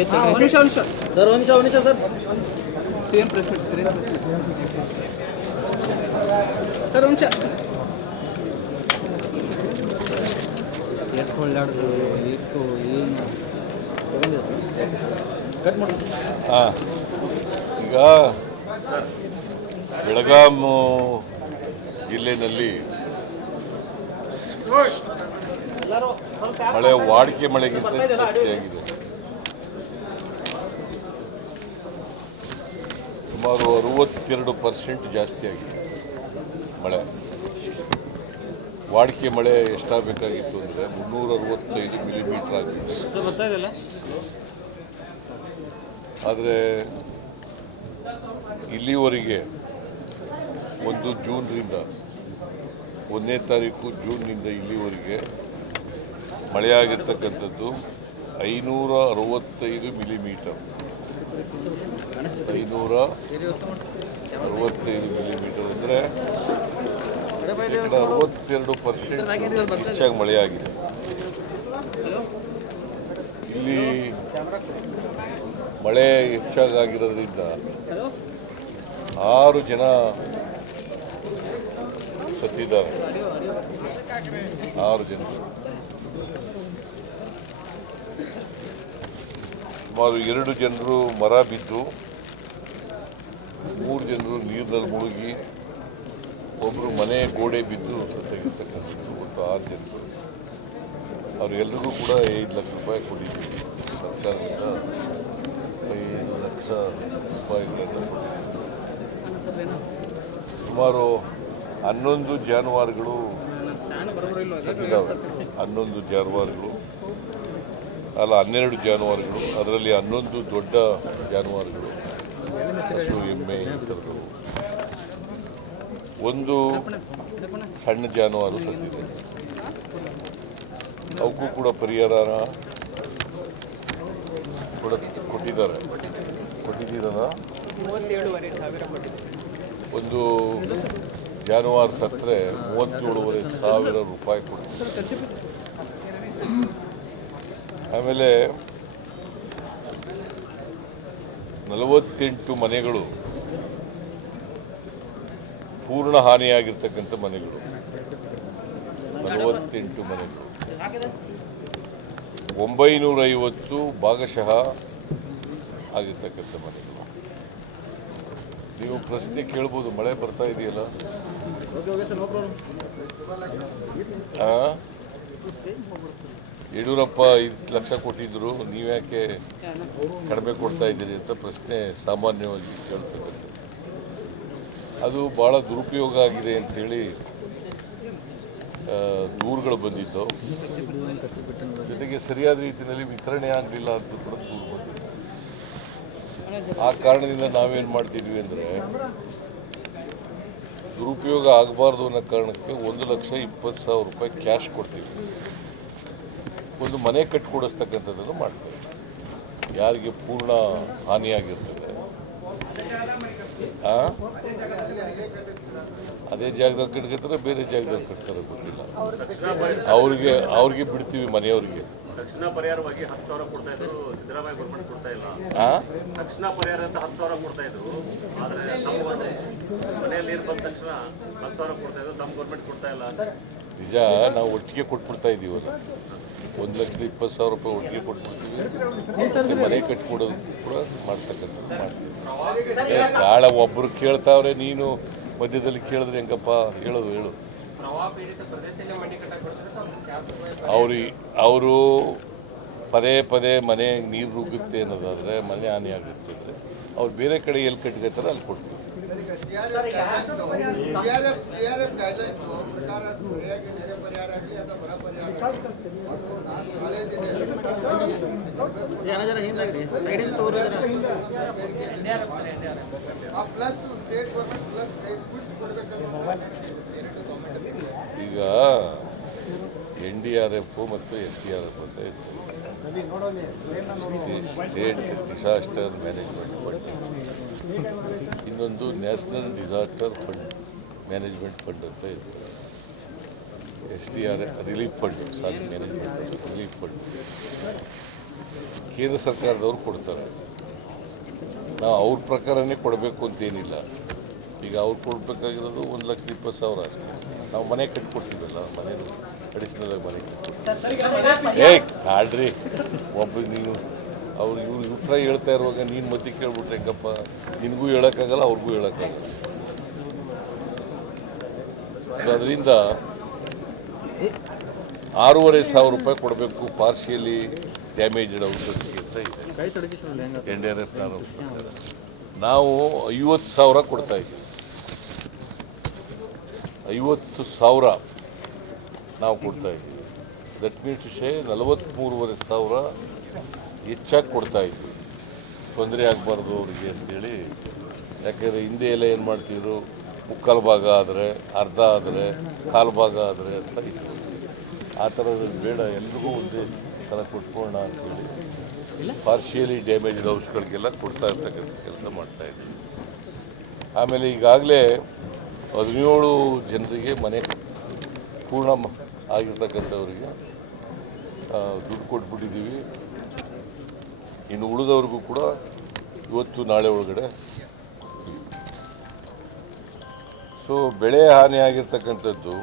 ನಿಮಿಷ ಸರ್ ಒಂದು ನಿಮಿಷ ಸರ್ ಸೇಮ್ ಪ್ರಶ್ನೆ ಸರ್ ಒಂದು ನಿಮಿಷ ಈಗ ಬೆಳಗಾಂ ಜಿಲ್ಲೆಯಲ್ಲಿ ಮಳೆ ವಾಡಿಕೆ ಮಳೆಗಿಂತ ಜಾಸ್ತಿಯಾಗಿದೆ. ಸುಮಾರು 62% ಜಾಸ್ತಿ ಆಗಿದೆ ಮಳೆ. ವಾಡಿಕೆ ಮಳೆ ಎಷ್ಟಾಗಬೇಕಾಗಿತ್ತು ಅಂದರೆ 365 ಮಿಲಿಮೀಟರ್ ಆಗಿದೆ. ಆದರೆ ಇಲ್ಲಿವರೆಗೆ 1 ಜೂನ್ನಿಂದ 1ನೇ ತಾರೀಕು ಜೂನ್ನಿಂದ ಇಲ್ಲಿವರೆಗೆ ಮಳೆಯಾಗಿರ್ತಕ್ಕಂಥದ್ದು 565 ಮಿಲಿಮೀಟರ್. 565 ಮಿಲಿಮೀಟರ್ ಅಂದರೆ 62% ಹೆಚ್ಚಾಗಿ ಮಳೆಯಾಗಿದೆ. ಇಲ್ಲಿ ಮಳೆ ಹೆಚ್ಚಾಗಿರೋದ್ರಿಂದ 6 ಜನ ಸತ್ತಿದ್ದಾರೆ. 6 ಜನ. ಸುಮಾರು 2 ಜನರು ಮರ ಬಿದ್ದು, 3 ಜನರು ನೀರಿನಲ್ಲಿ ಮುಳುಗಿ, ಒಬ್ಬರು ಮನೆ ಗೋಡೆ ಬಿದ್ದು ಸತ್ತಾಗಿರ್ತಕ್ಕಂಥದ್ದು. ಒಟ್ಟು 6 ಜನರು. ಅವರೆಲ್ಲರಿಗೂ ಕೂಡ 5 ಲಕ್ಷ ರೂಪಾಯಿ ಕೊಟ್ಟಿದ್ದೀವಿ ಸರ್ಕಾರದಿಂದ. 5 ಲಕ್ಷ ರೂಪಾಯಿಗಳನ್ನು ಕೊಟ್ಟಿದ್ದೀವಿ. ಸುಮಾರು 11 ಜಾನುವಾರುಗಳು ಸತ್ತಿದ್ದಾವೆ. 11 ಜಾನುವಾರುಗಳು ಅಲ್ಲ, 12 ಜಾನುವಾರುಗಳು. ಅದರಲ್ಲಿ 11 ದೊಡ್ಡ ಜಾನುವಾರುಗಳು, ಹಸು, ಎಮ್ಮೆ ಈ ಥರದ್ದು. 1 ಸಣ್ಣ ಜಾನುವಾರು ಸತ್ತಿದೆ. ಅವಕ್ಕೂ ಕೂಡ ಪರಿಹಾರ ಕೊಟ್ಟಿದ್ದೀರಲ್ಲ. 1 ಜಾನುವಾರು ಸತ್ತರೆ 37,500 ರೂಪಾಯಿ ಕೊಡ್ತೀವಿ. ಆಮೇಲೆ 48 ಮನೆಗಳು ಪೂರ್ಣ ಹಾನಿಯಾಗಿರ್ತಕ್ಕಂಥ ಮನೆಗಳು. 48 ಮನೆಗಳು. 950 ಭಾಗಶಃ ಆಗಿರ್ತಕ್ಕಂಥ ಮನೆಗಳು. ನೀವು ಪ್ರಶ್ನೆ ಕೇಳ್ಬೋದು, ಮಳೆ ಬರ್ತಾ ಇದೆಯಲ್ಲ, ಯಡಿಯೂರಪ್ಪ 5 ಲಕ್ಷ ಕೊಟ್ಟಿದ್ರು, ನೀವ್ಯಾಕೆ ಕಡಿಮೆ ಕೊಡ್ತಾ ಇದ್ದೀರಿ ಅಂತ ಪ್ರಶ್ನೆ ಸಾಮಾನ್ಯವಾಗಿ ಕೇಳ್ತಕ್ಕಂಥದ್ದು. ಅದು ಭಾಳ ದುರುಪಯೋಗ ಆಗಿದೆ ಅಂಥೇಳಿ ದೂರುಗಳು ಬಂದಿದ್ದು. ಜೊತೆಗೆ ಸರಿಯಾದ ರೀತಿಯಲ್ಲಿ ವಿತರಣೆ ಆಗಲಿಲ್ಲ ಅಂತ ಕೂಡ ದೂರು ಬಂದಿತ್ತು. ಆ ಕಾರಣದಿಂದ ನಾವೇನು ಮಾಡ್ತಿದ್ವಿ ಅಂದರೆ, ದುರುಪಯೋಗ ಆಗಬಾರ್ದು ಅನ್ನೋ ಕಾರಣಕ್ಕೆ 1,20,000 ರೂಪಾಯಿ ಕ್ಯಾಶ್ ಕೊಡ್ತೀವಿ. ಒಂದು ಮನೆ ಕಟ್ಟಿಕೊಡಿಸ್ತಕ್ಕಂಥದ್ದನ್ನು ಮಾಡ್ತೀವಿ ಯಾರಿಗೆ ಪೂರ್ಣ ಹಾನಿಯಾಗಿರ್ತದೆ. ಅದೇ ಜಾಗದಲ್ಲಿ ಕಟ್ಕೊತಾರೆ, ಬೇರೆ ಜಾಗದಲ್ಲಿ ಕಟ್ತಾರೆ ಗೊತ್ತಿಲ್ಲ. ಅವ್ರಿಗೆ ಬಿಡ್ತೀವಿ, ಮನೆಯವ್ರಿಗೆ. ತಕ್ಷಣ ಪರಿಹಾರವಾಗಿ 10,000 ಕೊಡ್ತಾ ಇದ್ರು, ಸಿದ್ದರಾಮಯ್ಯ ಗೌರ್ಮೆಂಟ್ ಕೊಡ್ತಾ ಇಲ್ಲ. ತಕ್ಷಣ ಪರಿಹಾರ ಅಂತ 10,000 ಕೊಡ್ತಾ ಇದ್ರು. ಆದರೆ ನಮ್ಮ ಮನೆಯಲ್ಲಿ ನೀರು ಬಂದ ತಕ್ಷಣ 10,000 ಕೊಡ್ತಾ ಇದ್ರು, ನಮ್ಮ ಗೌರ್ಮೆಂಟ್ ಕೊಡ್ತಾ ಇಲ್ಲ. ನಿಜ, ನಾವು ಒಟ್ಟಿಗೆ ಕೊಟ್ಬಿಡ್ತಾ ಇದ್ದೀವಲ್ಲ. 1,20,000 ರೂಪಾಯಿ ಒಟ್ಟಿಗೆ ಕೊಟ್ಬಿಡ್ತೀವಿ. ಮನೆ ಕಟ್ಕೊಡೋದು ಕೂಡ ಮಾಡ್ತಕ್ಕಂಥದ್ದು ಮಾಡ್ತೀವಿ. ನಾಳೆ ಒಬ್ಬರು ಕೇಳ್ತಾವ್ರೆ, ನೀನು ಮಧ್ಯದಲ್ಲಿ ಕೇಳಿದ್ರೆ ಹೆಂಗಪ್ಪ ಹೇಳು. ಅವರು ಪದೇ ಮನೆ ನೀರು ನುಗ್ಗುತ್ತೆ ಅನ್ನೋದಾದರೆ, ಮನೆ ಹಾನಿ ಆಗುತ್ತದೆ, ಅವ್ರು ಬೇರೆ ಕಡೆ ಎಲ್ಲಿ ಕಟ್ಕೋತಾರೆ ಅಲ್ಲಿ ಕೊಡ್ತೀವಿ. ಈಗ NDRF ಮತ್ತು SDRF ಅಂತ ಇತ್ತು, ಸ್ಟೇಟ್ ಡಿಸಾಸ್ಟರ್ ಮ್ಯಾನೇಜ್ಮೆಂಟ್ ಫಂಡ್. ಇನ್ನೊಂದು national disaster fund management fund ಅಂತ ಇತ್ತು. SDRF relief fund, management relief fund. ಕೇಂದ್ರ ಸರ್ಕಾರದವ್ರು ಕೊಡ್ತಾರೆ. ನಾವು ಅವ್ರ ಪ್ರಕಾರನೇ ಕೊಡಬೇಕು ಅಂತೇನಿಲ್ಲ. ಈಗ ಅವ್ರು ಕೊಡಬೇಕಾಗಿರೋದು 1,20,000 ಅಷ್ಟೇ. ನಾವು ಮನೆ ಕಟ್ಕೊಡ್ತೀವಲ್ಲ, ಮನೆ ಅಡಿಷ್ನಲ್ ಆಗಿ ಮನೆ ಆಡ್ರಿ ಒಬ್ಬ ನೀನು ಅವ್ರು ಇವ್ರು ಉತ್ತರ ಹೇಳ್ತಾ ಇರುವಾಗ ನೀನು ಮಧ್ಯೆ ಕೇಳ್ಬಿಟ್ರೆ ಹೆಂಗಪ್ಪ? ನಿನಗೂ ಹೇಳೋಕ್ಕಾಗಲ್ಲ, ಅವ್ರಿಗೂ ಹೇಳೋಕ್ಕಾಗಲ್ಲ. ಸೊ ಅದರಿಂದ 6,500 ರೂಪಾಯಿ ಕೊಡಬೇಕು ಪಾರ್ಷಿಯಲಿ ಡ್ಯಾಮೇಜ್ಡ್ ಔಷಧಿಗೆ ಅಂತ ಇದೆ NDRF. ನಾವು 50,000 ಕೊಡ್ತಾ ಇದ್ದೀವಿ. 50,000 ನಾವು ಕೊಡ್ತಾ ಇದ್ದೀವಿ. ದಟ್ ಮೀನ್ಸ್ ಟು ಸೇ 43,500 ಹೆಚ್ಚಾಗಿ ಕೊಡ್ತಾ ಇದ್ವಿ. ತೊಂದರೆ ಆಗಬಾರ್ದು ಅವರಿಗೆ ಅಂತೇಳಿ. ಯಾಕೆಂದರೆ ಹಿಂದೆ ಎಲ್ಲ ಏನು ಮಾಡ್ತಿದ್ರು, ಮುಕ್ಕಾಲು ಭಾಗ ಆದರೆ, ಅರ್ಧ ಆದರೆ, ಕಾಲು ಭಾಗ ಆದರೆ ಅಂತ ಇತ್ತು. ಆ ಥರದ್ದು ಬೇಡ, ಎಲ್ರಿಗೂ ಒಂದೇ ಥರ ಕೊಟ್ಕೊಳ್ಳೋಣ ಅಂತೇಳಿ ಪಾರ್ಷಿಯಲಿ ಡ್ಯಾಮೇಜ್ಡ್ ಔಷಧಿಗಳಿಗೆಲ್ಲ ಕೊಡ್ತಾ ಇರ್ತಕ್ಕಂಥ ಕೆಲಸ ಮಾಡ್ತಾಯಿದ್ವಿ. ಆಮೇಲೆ ಈಗಾಗಲೇ 17 ಜನರಿಗೆ ಮನೆ ಪೂರ್ಣ ಆಗಿರ್ತಕ್ಕಂಥವ್ರಿಗೆ ದುಡ್ಡು ಕೊಟ್ಬಿಟ್ಟಿದ್ದೀವಿ. ಇನ್ನು ಉಳಿದವ್ರಿಗೂ ಕೂಡ ಇವತ್ತು ನಾಳೆ ಒಳಗಡೆ. ಸೊ ಬೆಳೆ ಹಾನಿ ಆಗಿರ್ತಕ್ಕಂಥದ್ದು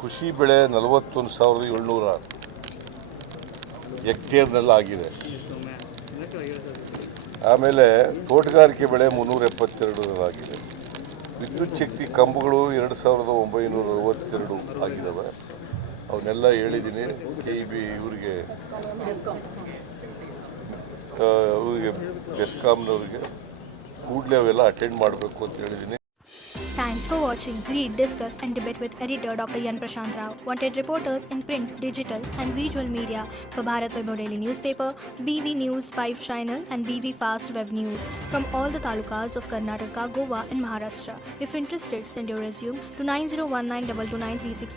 ಕೃಷಿ ಬೆಳೆ 41,700 ಹೆಕ್ಟೇರ್ನಲ್ಲಿ ಆಗಿದೆ. ಆಮೇಲೆ ತೋಟಗಾರಿಕೆ ಬೆಳೆ 372 ಆಗಿದೆ. ವಿದ್ಯುತ್ ಶಕ್ತಿ ಕಂಬಗಳು 2,962 ಆಗಿದ್ದಾವೆ. ಅವನ್ನೆಲ್ಲ ಹೇಳಿದ್ದೀನಿ. KEB ಇವರಿಗೆ ಬೆಸ್ಕಾಂನವ್ರಿಗೆ ಕೂಡಲೇ ಅವೆಲ್ಲ ಅಟೆಂಡ್ ಮಾಡಬೇಕು ಅಂತ ಹೇಳಿದ್ದೀನಿ. Thanks for watching. Read, discuss and debate with editor Dr. Yan Prashant Rao. Wanted reporters in print, digital and visual media for Bharat Vaibhav Daily Newspaper, BV News 5 Channel and BV Fast Web News from all the talukas of Karnataka, Goa and Maharashtra. If interested, send your resume to 9019229369.